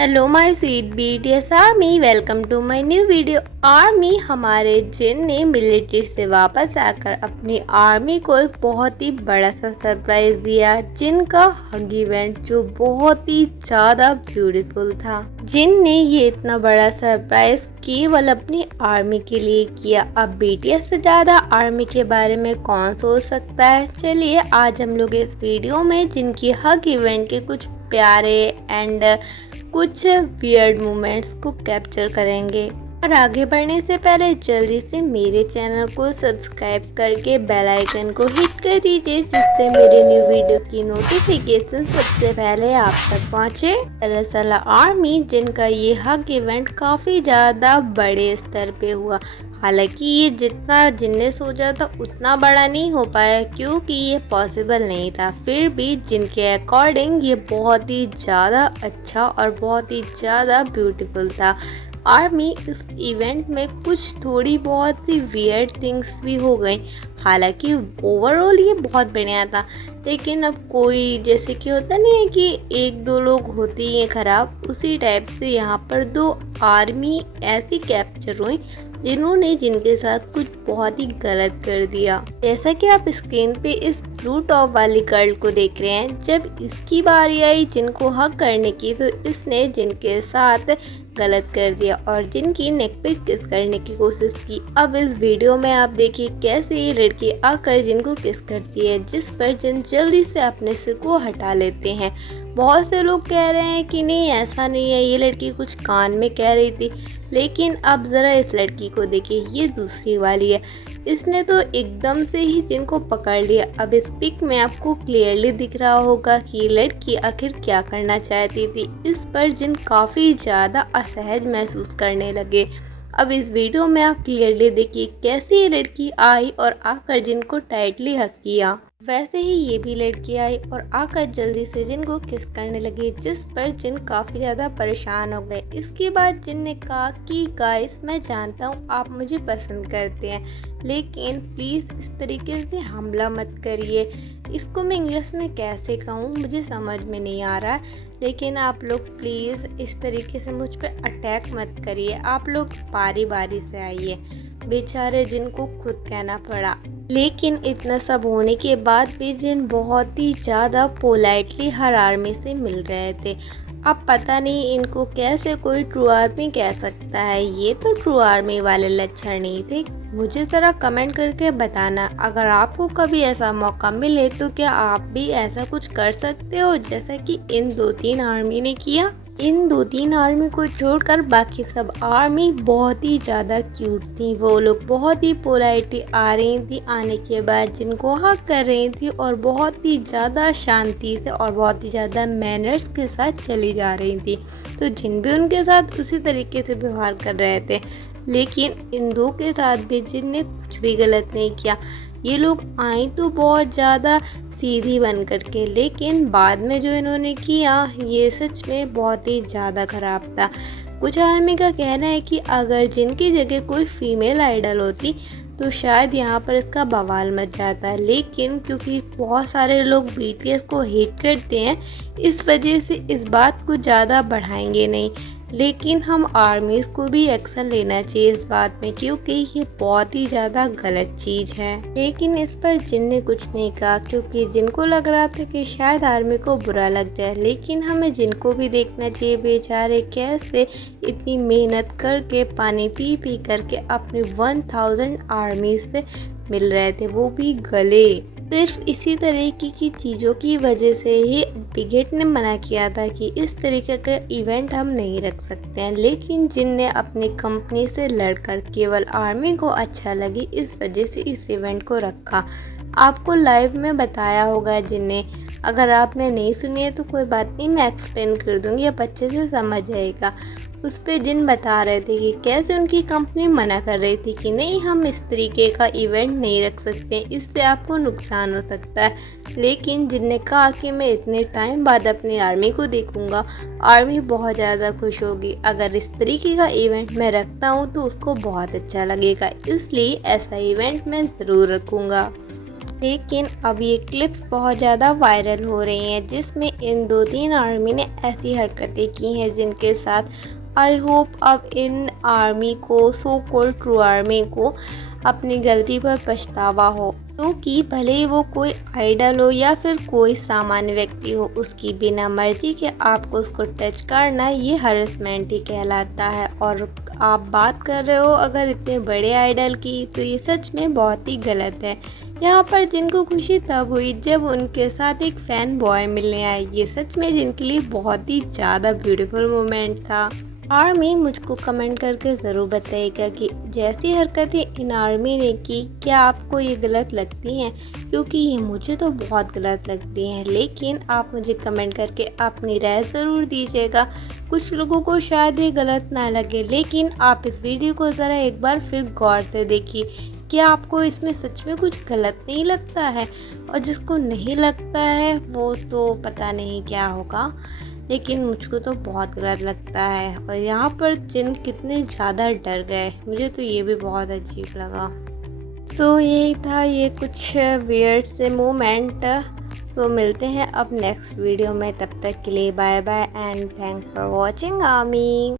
Hello my sweet BTS army, welcome to my new video. Army हमारे जिन ने military से वापस आकर अपनी आर्मी को एक बहुत ही बड़ा सा सरप्राइज दिया, जिनका हग इवेंट जो बहुत ही ज़्यादा ब्यूटीफुल था। जिन ने ये इतना बड़ा सरप्राइज केवल अपनी आर्मी के लिए किया। अब बीटीएस से ज़्यादा आर्मी के बारे में कौन सोच सकता है। चलिए आज हम लोग इस वीडियो में जिनकी हग इवेंट के कुछ प्यारे एंड कुछ वियर्ड मोमेंट्स को कैप्चर करेंगे। और आगे बढ़ने से पहले जल्दी से मेरे चैनल को सब्सक्राइब करके बेल आइकन को हिट कर दीजिए, जिससे मेरे न्यू वीडियो की नोटिफिकेशन सबसे पहले आप तक पहुंचे। दरअसल आर्मी जिनका ये हग इवेंट काफ़ी ज़्यादा बड़े स्तर पे हुआ। हालांकि ये जितना जिनने सोचा था उतना बड़ा नहीं हो पाया, क्योंकि ये पॉसिबल नहीं था। फिर भी जिनके अकॉर्डिंग ये बहुत ही ज़्यादा अच्छा और बहुत ही ज़्यादा ब्यूटीफुल था। आर्मी इस इवेंट में कुछ थोड़ी बहुत सी वियर्ड थिंग्स भी हो गई। हालांकि ओवरऑल ये बहुत बढ़िया था, लेकिन अब कोई जैसे कि होता नहीं है कि एक दो लोग होते ही हैं ख़राब, उसी टाइप से यहाँ पर दो आर्मी ऐसी कैप्चर हुई जिन्होंने जिनके साथ कुछ बहुत ही गलत कर दिया। जैसा कि आप स्क्रीन पे इस ब्लू टॉप वाली गर्ल को देख रहे हैं, जब इसकी बारी आई जिनको हग करने की, तो इसने जिनके साथ गलत कर दिया और जिनकी नेक पे किस करने की कोशिश की। अब इस वीडियो में आप देखिए कैसे ये लड़की आकर जिनको किस करती है, जिस पर जिन जल्दी से अपने सिर को हटा लेते हैं। बहुत से लोग कह रहे हैं कि नहीं ऐसा नहीं है, ये लड़की कुछ कान में कह रही थी, लेकिन अब ज़रा इस लड़की को देखिए, ये दूसरी वाली है। इसने तो एकदम से ही जिनको पकड़ लिया। अब इस पिक में आपको क्लियरली दिख रहा होगा कि ये लड़की आखिर क्या करना चाहती थी। इस पर जिन काफ़ी ज़्यादा असहज महसूस करने लगे। अब इस वीडियो में आप क्लियरली देखिए कैसे ये लड़की आई और आकर जिनको टाइटली हग किया। वैसे ही ये भी लड़की आई और आकर जल्दी से जिन को किस करने लगी, जिस पर जिन काफ़ी ज़्यादा परेशान हो गए। इसके बाद जिन ने कहा कि गाइस मैं जानता हूँ आप मुझे पसंद करते हैं, लेकिन प्लीज़ इस तरीके से हमला मत करिए। इसको मैं इंग्लिश में कैसे कहूँ मुझे समझ में नहीं आ रहा है, लेकिन आप लोग प्लीज़ इस तरीके से मुझ पर अटैक मत करिए। आप लोग बारी बारी से आइए। बेचारे जिनको खुद कहना पड़ा। लेकिन इतना सब होने के बाद भी जिन बहुत ही ज़्यादा पोलाइटली हर आर्मी से मिल रहे थे। अब पता नहीं इनको कैसे कोई ट्रू आर्मी कह सकता है। ये तो ट्रू आर्मी वाले लक्षण नहीं थे। मुझे ज़रा कमेंट करके बताना, अगर आपको कभी ऐसा मौका मिले तो क्या आप भी ऐसा कुछ कर सकते हो जैसा कि इन 2-3 आर्मी ने किया। इन 2-3 आर्मी को छोड़कर बाकी सब आर्मी बहुत ही ज़्यादा क्यूट थी। वो लोग बहुत ही पोलाइटली आ रही थी, आने के बाद जिनको हक कर रही थी और बहुत ही ज़्यादा शांति से और बहुत ही ज़्यादा मैनर्स के साथ चली जा रही थी। तो जिन भी उनके साथ उसी तरीके से व्यवहार कर रहे थे, लेकिन इन दो के साथ भी जिन ने कुछ भी गलत नहीं किया। ये लोग आई तो बहुत ज़्यादा सीधी बन करके, लेकिन बाद में जो इन्होंने किया ये सच में बहुत ही ज़्यादा ख़राब था। कुछ आर्मी का कहना है कि अगर जिनकी जगह कोई फीमेल आइडल होती तो शायद यहाँ पर इसका बवाल मच जाता, लेकिन क्योंकि बहुत सारे लोग बीटीएस को हेट करते हैं, इस वजह से इस बात को ज़्यादा बढ़ाएंगे नहीं। लेकिन हम आर्मीज़ को भी एक्शन लेना चाहिए इस बात में, क्योंकि ये बहुत ही ज़्यादा गलत चीज़ है। लेकिन इस पर जिन ने कुछ नहीं कहा, क्योंकि जिनको लग रहा था कि शायद आर्मी को बुरा लग जाए। लेकिन हमें जिनको भी देखना चाहिए, बेचारे कैसे इतनी मेहनत करके पानी पी पी करके अपने 1000 आर्मी से मिल रहे थे, वो भी गले। सिर्फ इसी तरीके की चीज़ों की वजह से ही ब्रिगेड ने मना किया था कि इस तरीके का इवेंट हम नहीं रख सकते हैं। लेकिन जिनने अपनी कंपनी से लड़कर केवल आर्मी को अच्छा लगी, इस वजह से इस इवेंट को रखा। आपको लाइव में बताया होगा जिनने, अगर आपने नहीं सुनी है तो कोई बात नहीं, मैं एक्सप्लेन कर दूँगी, आप अच्छे से समझ जाएगा। उस पे जिन बता रहे थे कि कैसे उनकी कंपनी मना कर रही थी कि नहीं हम इस तरीके का इवेंट नहीं रख सकते, इससे आपको नुकसान हो सकता है। लेकिन जिनने कहा कि मैं इतने टाइम बाद अपनी आर्मी को देखूंगा, आर्मी बहुत ज़्यादा खुश होगी। अगर इस तरीके का इवेंट मैं रखता हूँ तो उसको बहुत अच्छा लगेगा, इसलिए ऐसा इवेंट मैं ज़रूर रखूँगा। लेकिन अब ये क्लिप्स बहुत ज़्यादा वायरल हो रही हैं, जिसमें इन 2-3 आर्मी ने ऐसी हरकतें की हैं जिनके साथ आई होप अब इन आर्मी को, सो कॉल्ड ट्रू आर्मी को, अपनी गलती पर पछतावा हो, क्योंकि भले ही वो कोई आइडल हो या फिर कोई सामान्य व्यक्ति हो, उसकी बिना मर्जी के आपको उसको टच करना ये हरेसमेंट ही कहलाता है। और आप बात कर रहे हो अगर इतने बड़े आइडल की, तो ये सच में बहुत ही गलत है। यहाँ पर जिनको खुशी तब हुई जब उनके साथ एक फ़ैन बॉय मिलने आए, ये सच में जिनके लिए बहुत ही ज़्यादा ब्यूटीफुल मोमेंट था। आर्मी मुझको कमेंट करके ज़रूर बताइएगा कि जैसी हरकतें इन आर्मी ने की, क्या आपको ये गलत लगती हैं, क्योंकि ये मुझे तो बहुत गलत लगती हैं। लेकिन आप मुझे कमेंट करके अपनी राय ज़रूर दीजिएगा। कुछ लोगों को शायद ये गलत ना लगे, लेकिन आप इस वीडियो को ज़रा एक बार फिर गौर से देखिए, क्या आपको इसमें सच में कुछ गलत नहीं लगता है? और जिसको नहीं लगता है वो तो पता नहीं क्या होगा, लेकिन मुझको तो बहुत गलत लगता है। और यहाँ पर जिन कितने ज़्यादा डर गए, मुझे तो ये भी बहुत अजीब लगा। सो यही था ये कुछ वियर्ड से मोमेंट। सो मिलते हैं अब नेक्स्ट वीडियो में, तब तक के लिए bye bye and thanks for watching army.